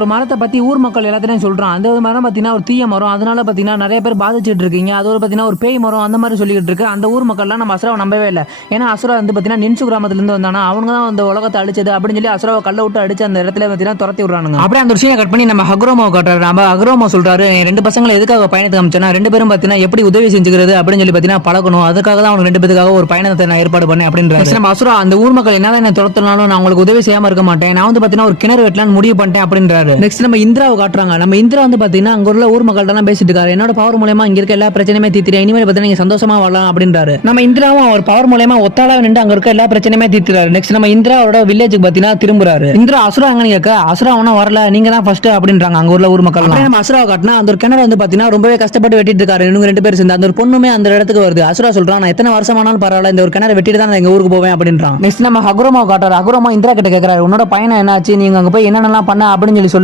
ஒரு மரத்தை பத்தி ஊர் மக்கள் எல்லாத்தையும் சொல்றான். அந்த ஒரு மரம் பாத்தீங்கன்னா ஒரு தீய மரம், அதனால பாத்தீங்கன்னா நிறைய பேர் பாதிச்சுட்டு இருக்கீங்க. அது ஒரு பாத்தீங்கன்னா ஒரு பேய் மரம் அந்த மாதிரி சொல்லிட்டு இருக்கு. அந்த ஊர் மக்கள்லாம் நம்ம அசுராவை நம்பவே இல்லை. ஏன்னா அசுரா வந்து பாத்தீங்கன்னா நின்சு கிராமத்துல இருந்து வந்தானா, அவங்க தான் அந்த உலகத்தை அழிச்சது அப்படின்னு சொல்லி அசுராவை கல்ல விட்டு அடிச்சு அந்த இடத்துல பாத்தீங்கன்னா துரத்தி விடுறானுங்க. அப்படியே அந்த விஷயம் கட் பண்ணி நம்ம ஹக்ரோமா காட்டுறாரு. நம்ம ஹக்ரோமா சொல்றாரு, ரெண்டு பசங்களை எதுக்காக பயணத்துக்கு அமிச்சோன்னா, ரெண்டு பேரும் பாத்தீங்கன்னா எப்படி உதவி செஞ்சுக்கிறது அப்படின்னு சொல்லி பாத்தீங்கன்னா பழகணும். அதுக்காக தான் அவங்க ரெண்டு பேருக்காக ஒரு பயணத்தை நான் ஏற்பாடு பண்ணேன் அப்படின்றாரு. நம்ம அசுரா, அந்த ஊர் மக்கள் என்னதான் என்ன துரத்தினாலும் நான் உங்களுக்கு உதவி செய்யாம இருக்க மாட்டேன். நான் வந்து பாத்தீங்கன்னா ஒரு கிணறு வெட்டலான்னு முடிவு பண்ணிட்டேன் அப்படின்றாரு. நெக்ஸ்ட் நம்ம இந்திராவை காட்டுறாங்க. நம்ம இந்திரா வந்து பாத்தீங்கன்னா அங்க உள்ள ஊர் மக்கள்கிட்ட பேசிட்டு இருக்காரு. என்னோட பவர் மூலமா இங்க இருக்க எல்லா பிரச்சனையுமே தீர்த்திரேன், இனிமேல் பாத்தீங்கன்னா நீங்க சந்தோஷமா வாழலாம் அப்படின்றாரு. நம்ம இந்திராவும் அவர் பவர் மூலமா ஒத்தாளா நின்று அங்க இருக்க எல்லா பிரச்சனையுமே தீர்த்துறாரு. நெக்ஸ்ட் நம்ம இந்திராவோட வில்லேஜுக்கு பாத்தீங்கன்னா திரும்புறாரு. இந்திரா அசுரா அங்க கேட்க, அசுரா ஒன்னும் வரல, நீங்க தான் ஃபர்ஸ்ட் அப்படின்றாங்க அங்க உள்ள ஊர் மக்கள். நம்ம அசுராவை காட்டினா அந்த ஒரு கிணறு வந்து பாத்தீங்கன்னா ரொம்பவே கஷ்டப்பட்டு வெட்டிட்டு இருக்காரு. இவங்க ரெண்டு பேரும் சேர்ந்து அந்த ஒரு பொண்ணுமே அந்த இடத்துக்கு வருது. அசுரா சொல்றான், நான் எத்தனை வருஷமானாலும் பரவாயில்ல, இந்த ஒரு கிணறு வெட்டிட்டு தான் நான் எங்க ஊருக்கு போவேன் அப்படின்றான். நெக்ஸ்ட் நம்ம ஹக்ரோமா காட்டுறாரு. ஹக்ரோமா இந்திரா கிட்ட கேட்கறாரு, உன்னோட பயணம் என்னாச்சு, நீங்க அங்க போய் என்னென்னலாம் பண்ண அப்படின்னு சொல்லி